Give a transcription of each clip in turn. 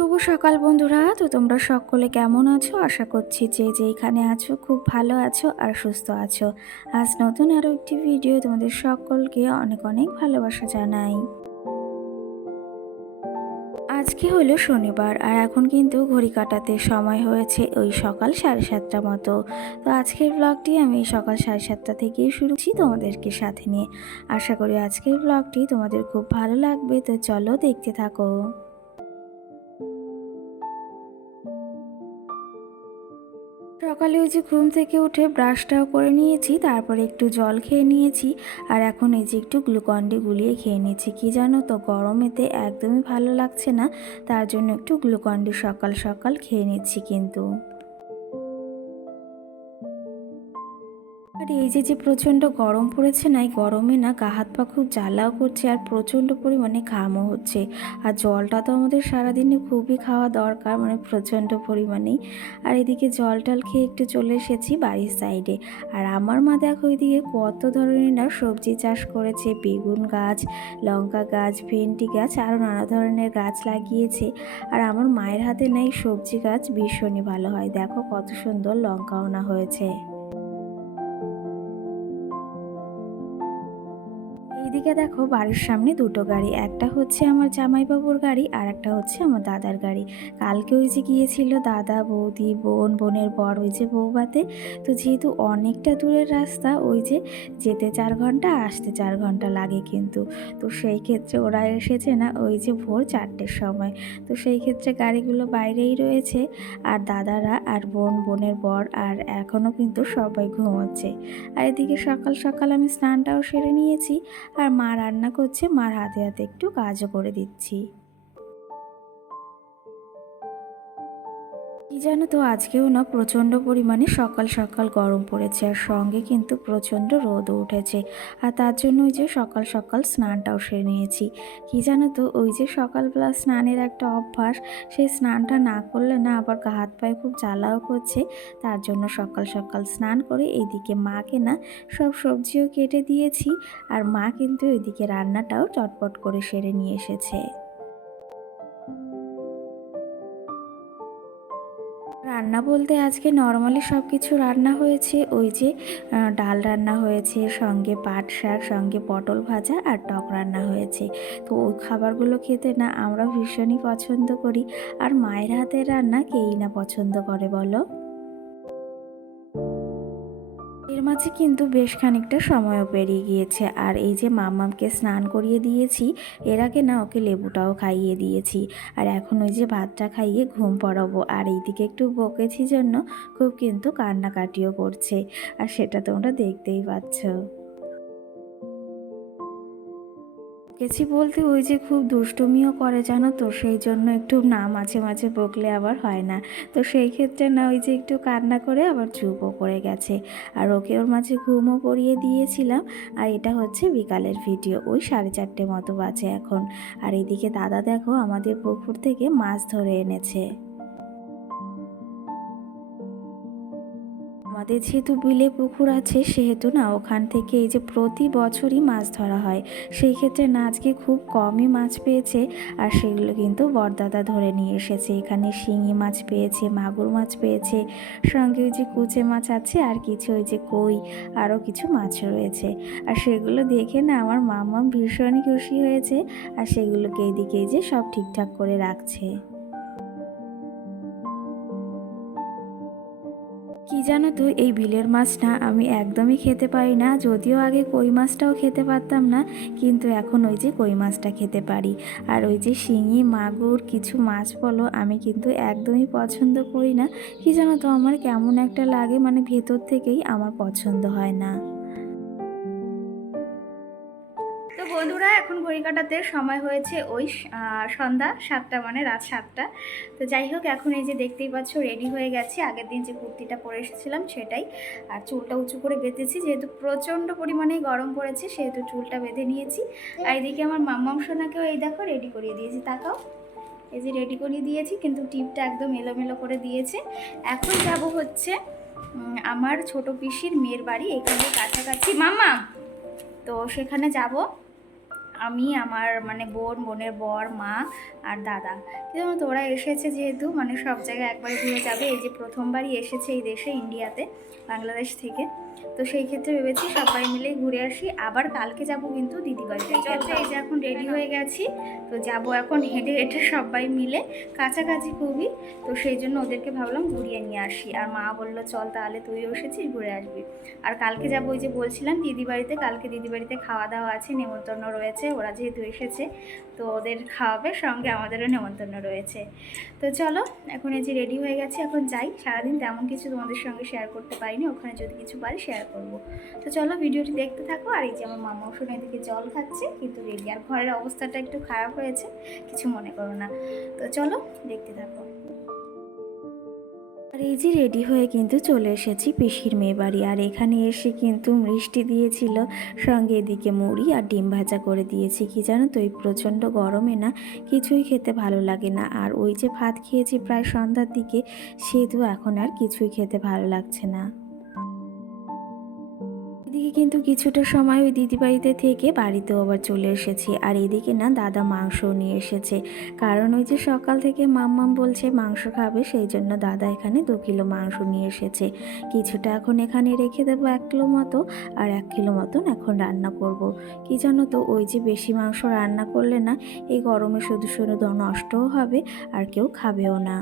শুভ সকাল বন্ধুরা। তো তোমরা সকলে কেমন আছো? আশা করছি যে যেখানে আছো খুব ভালো আছো আর সুস্থ আছো। আজ নতুন আরও একটি ভিডিও তোমাদের সকলকে অনেক অনেক ভালোবাসা জানাই। আজকে হলো শনিবার আর এখন কিন্তু ঘড়ি কাটাতে সময় হয়েছে ওই সকাল 7:30 মতো। তো আজকের ব্লগটি আমি সকাল 7:30 থেকেই শুরু করছি তোমাদেরকে সাথে নিয়ে। আশা করি আজকের ব্লগটি তোমাদের খুব ভালো লাগবে, তো চলো দেখতে থাকো। সকালে ওই যে ঘুম থেকে উঠে ব্রাশটাও করে নিয়েছি, তারপরে একটু জল খেয়ে নিয়েছি। আর এখন এই যে একটু গ্লুকন-ডি গুলিয়ে খেয়ে নিয়েছি। কি জানো তো, গরমেতে একদমই ভালো লাগছে না, তার জন্য একটু গ্লুকন-ডি সকাল সকাল খেয়ে নিচ্ছি কিন্তু। আর এই যে প্রচণ্ড গরম পড়েছে না, এই গরমে না গা হাত পা খুব জ্বালাও করছে আর প্রচণ্ড পরিমাণে ঘামও হচ্ছে। আর জলটা তো আমাদের সারাদিনে খুবই খাওয়া দরকার, মানে প্রচণ্ড পরিমাণেই। আর এদিকে জল টল খেয়ে একটু চলে এসেছি বাড়ির সাইডে। আর আমার মা দেখো ওইদিকে কত ধরনের না সবজি চাষ করেছে, বেগুন গাছ, লঙ্কা গাছ, ভেন্ডি গাছ, আরও নানা ধরনের গাছ লাগিয়েছে। আর আমার মায়ের হাতে না এই সবজি গাছ ভীষণই ভালো হয়, দেখো কত সুন্দর লঙ্কাও না হয়েছে। এইদিকে দেখো বাড়ির সামনে দুটো গাড়ি, একটা হচ্ছে আমার জামাইবাবুর গাড়ি আর একটা হচ্ছে আমার দাদার গাড়ি। কালকে ওই যে গিয়েছিল দাদা, বৌদি, বোন, বোনের বর ওই যে বৌভাতে। তো যেহেতু অনেকটা দূরের রাস্তা, ওই যে যেতে 4 ঘন্টা আসতে 4 ঘন্টা লাগে কিন্তু। তো সেই ক্ষেত্রে ওরা এসেছে না ওই যে ভোর 4টের সময়। তো সেই ক্ষেত্রে গাড়িগুলো বাইরেই রয়েছে আর দাদারা আর বোন, বোনের বর আর এখনও কিন্তু সবাই ঘুমোচ্ছে। আর এদিকে সকাল সকাল আমি স্নানটাও সেরে নিয়েছি আর মা রান্না করছে, মার হাতে হাতে একটু কাজও করে দিচ্ছি। কি জানো তো, আজকেও না প্রচণ্ড পরিমাণে সকাল সকাল গরম পড়েছে আর সঙ্গে কিন্তু প্রচণ্ড রোদও উঠেছে। আর তার জন্য ওই যে সকাল সকাল স্নানটাও সেরে নিয়েছি। কি জানো তো, ওই যে সকালবেলা স্নানের একটা অভ্যাস, সেই স্নানটা না করলে না আবার গা হাত পায়ে খুব জ্বালাও করছে। তার জন্য সকাল সকাল স্নান করে এইদিকে মাকে না সব সবজিও কেটে দিয়েছি। আর মা কিন্তু ওইদিকে রান্নাটাও চটপট করে সেরে নিয়ে এসেছে। রান্না বলতে আজকে নর্মালি সব কিছু রান্না হয়েছে। ওই যে ডাল রান্না হয়েছে, সঙ্গে পাট শাক, সঙ্গে পটল ভাজা আর টক রান্না হয়েছে। তো ওই খাবারগুলো খেতে না আমরা ভীষণই পছন্দ করি। আর মায়ের হাতের রান্না কেই না পছন্দ করে বলো। এর মাঝে কিন্তু বেশ খানিকটা সময়ও পেরিয়ে গিয়েছে আর এই যে মাম্মামকে স্নান করিয়ে দিয়েছি, এর আগে না ওকে লেবুটাও খাইয়ে দিয়েছি। আর এখন ওই যে ভাতটা খাইয়ে ঘুম পড়াবো। আর এইদিকে একটু বকেছি জন্য খুব কিন্তু কান্নাকাটিও করছে, আর সেটা তোমরা দেখতেই পাচ্ছ। বকেছি বলতে ওই যে খুব দুষ্টুমিও করে জানো তো, সেই জন্য একটু না মাঝে মাঝে বকলে আবার হয় না। তো সেই ক্ষেত্রে না ওই যে একটু কান্না করে আবার চুপও করে গেছে। আর ওকে ওর মাঝে ঘুমও পড়িয়ে দিয়েছিলাম। আর এটা হচ্ছে বিকালের ভিডিও, ওই 4:30 মতো বাজে এখন। আর এদিকে দাদা দেখো আমাদের পুকুর থেকে মাছ ধরে এনেছে। আমাদের যেহেতু বিলে পুকুর আছে, সেহেতু না ওখান থেকে এই যে প্রতি বছরই মাছ ধরা হয়। সেই ক্ষেত্রে না আজকে খুব কমই মাছ পেয়েছে। আর সেগুলো কিন্তু বড়দাদা ধরে নিয়ে এসেছে। এখানে শিঙি মাছ পেয়েছে, মাগুর মাছ পেয়েছে, সঙ্গে ওই যে কুচে মাছ আছে আর কিছু ওই যে কই, আরও কিছু মাছ রয়েছে। আর সেগুলো দেখে না আমার মাম্মাম ভীষণই খুশি হয়েছে। আর সেগুলোকে এইদিকে এই যে সব ঠিকঠাক করে রাখছে। কি জানো তো, এই বিলের মাছ না আমি একদমই খেতে পারি না। যদিও আগে কই মাছটাও খেতে পারতাম না, কিন্তু এখন ওই যে কই মাছটা খেতে পারি। আর ওই যে শিঙি, মাগুর, কিছু মাছ বলো, আমি কিন্তু একদমই পছন্দ করি না। কি জানো তো, আমার কেমন একটা লাগে, মানে ভেতর থেকেই আমার পছন্দ হয় না। তো বন্ধুরা, এখন ঘড়ি কাটাতে সময় হয়েছে ওই সন্ধ্যা 7টা, মানে রাত 7টা। তো যাই হোক, এখন এই যে দেখতেই পাচ্ছ রেডি হয়ে গেছি। আগের দিন যে কুর্তিটা পরে এসেছিলাম সেটাই। আর চুলটা উঁচু করে বেঁধেছি, যেহেতু প্রচণ্ড পরিমাণে গরম পড়েছে সেহেতু চুলটা বেঁধে নিয়েছি। আর এদিকে আমার মাম্মাম সোনাকেও এই দেখো রেডি করিয়ে দিয়েছি, তাকাও। এই যে রেডি করিয়ে দিয়েছি, কিন্তু টিপটা একদম এলোমেলো করে দিয়েছে। এখন যাব হচ্ছে আমার ছোট পিসির মেয়ের বাড়ি, এখানে কাছাকাছি মাম্মা। তো সেখানে যাব। আমি, আমার মানে বোন, বোনের বর, মা আর দাদা। কিন্তু তোরা এসেছে যেহেতু মানে সব জায়গায় একবারে ঘুরে যাবে। এই যে প্রথমবারই এসেছে এই দেশে, ইন্ডিয়াতে, বাংলাদেশ থেকে। তো সেই ক্ষেত্রে ভেবেছি সবাই মিলে ঘুরে আসি। আবার কালকে যাব কিন্তু দিদি বাড়িতে। চলছে, এই যে এখন রেডি হয়ে গেছি। তো যাব এখন হেঁটে হেঁটে সবাই মিলে, কাছাকাছি খুবই। তো সেই জন্য ওদেরকে ভাবলাম ঘুরিয়ে নিয়ে আসি। আর মা বললো চল তাহলে তুইও এসেছিস, ঘুরে আসবি। আর কালকে যাবো ওই যে বলছিলাম দিদি বাড়িতে। কালকে দিদি বাড়িতে খাওয়া দাওয়া আছে, নেমন্তন্ন রয়েছে। ওরা যেহেতু এসেছে তো ওদের খাওয়াবে, সঙ্গে আমাদেরও নেমন্তন্ন রয়েছে। তো চলো, এখন এই যে রেডি হয়ে গেছে, এখন যাই। সারাদিন তেমন কিছু তোমাদের সঙ্গে শেয়ার করতে পারিনি, ওখানে যদি কিছু পারি শেয়ার করব। তো চলো ভিডিওটি দেখতে থাকো। আর এই যে আমার মামা শুনে এদিকে জল খাচ্ছে, কিন্তু রেডি। আর ঘরের অবস্থাটা একটু খারাপ হয়েছে, কিছু মনে করো না। তো চলো দেখতে থাকো। আর এই যে রেডি হয়ে কিন্তু চলে এসেছি পিসির মেয়ে বাড়ি। আর এখানে এসে কিন্তু মিষ্টি দিয়েছিল, সঙ্গে এদিকে মুড়ি আর ডিম ভাজা করে দিয়েছি। কি জানো তো, এই প্রচণ্ড গরমে না কিছুই খেতে ভালো লাগে না। আর ওই যে ভাত খেয়েছি প্রায় সন্ধ্যার দিকে, সেহেতু এখন আর কিছুই খেতে ভালো লাগছে না। এদিকে কিন্তু কিছুটা সময় ওই দিদি বাড়িতে থেকে বাড়িতেও আবার চলে এসেছি। আর এদিকে না দাদা মাংসও নিয়ে এসেছে, কারণ ওই যে সকাল থেকে মাম্মাম বলছে মাংস খাবে, সেই জন্য দাদা এখানে 2 কিলো মাংস নিয়ে এসেছে। কিছুটা এখন এখানে রেখে দেবো 1 কিলো মতো, আর 1 কিলো মতন এখন রান্না করব। কি জানো তো, ওই যে বেশি মাংস রান্না করলে না এই গরমে শুধু শুধু নষ্টও হবে আর কেউ খাবেও না।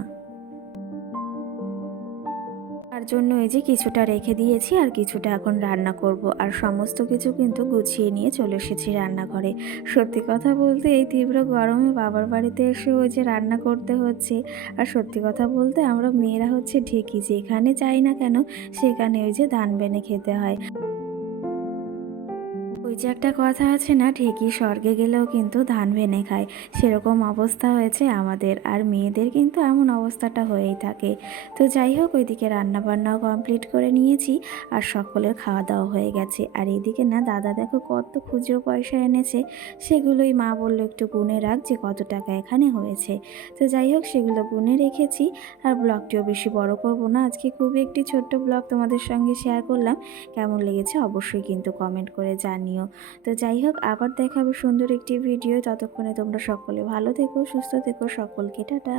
তার জন্য এই যে কিছুটা রেখে দিয়েছি, আর কিছুটা এখন রান্না করব। আর সমস্ত কিছু কিন্তু গুছিয়ে নিয়ে চলে এসেছি রান্নাঘরে। সত্যি কথা বলতে এই তীব্র গরমে বাবার বাড়িতে এসে ওই যে রান্না করতে হচ্ছে। আর সত্যি কথা বলতে আমরা মেয়েরা হচ্ছে ঢেকি, যেখানে যাই না কেন সেখানে ওই যে ধান বেনে খেতে হয়। ওই যে একটা কথা আছে না, ঢেকি স্বর্গে গেলেও কিন্তু ধান ভেনে খায়, সেরকম অবস্থা হয়েছে আমাদের। আর মেয়েদের কিন্তু এমন অবস্থাটা হয়েই থাকে। তো যাই হোক, ওইদিকে রান্নাবান্নাও কমপ্লিট করে নিয়েছি, আর সকলের খাওয়া দাওয়া হয়ে গেছে। আর এদিকে না দাদা দেখো কত খুচরো পয়সা এনেছে, সেগুলোই মা বললো একটু গুনে রাখ যে কত টাকা এখানে হয়েছে। তো যাই হোক, সেগুলো গুনে রেখেছি। আর ব্লগটিও বেশি বড় করব না, আজকে খুবই একটি ছোট্ট ব্লগ তোমাদের সঙ্গে শেয়ার করলাম। কেমন লেগেছে অবশ্যই কিন্তু কমেন্ট করে জানিও। তো যাই হোক, আবার দেখাবে সুন্দর একটি ভিডিও। ততক্ষণে তোমরা সকলে ভালো থেকো, সুস্থ থেকো, সকলকে টাটা।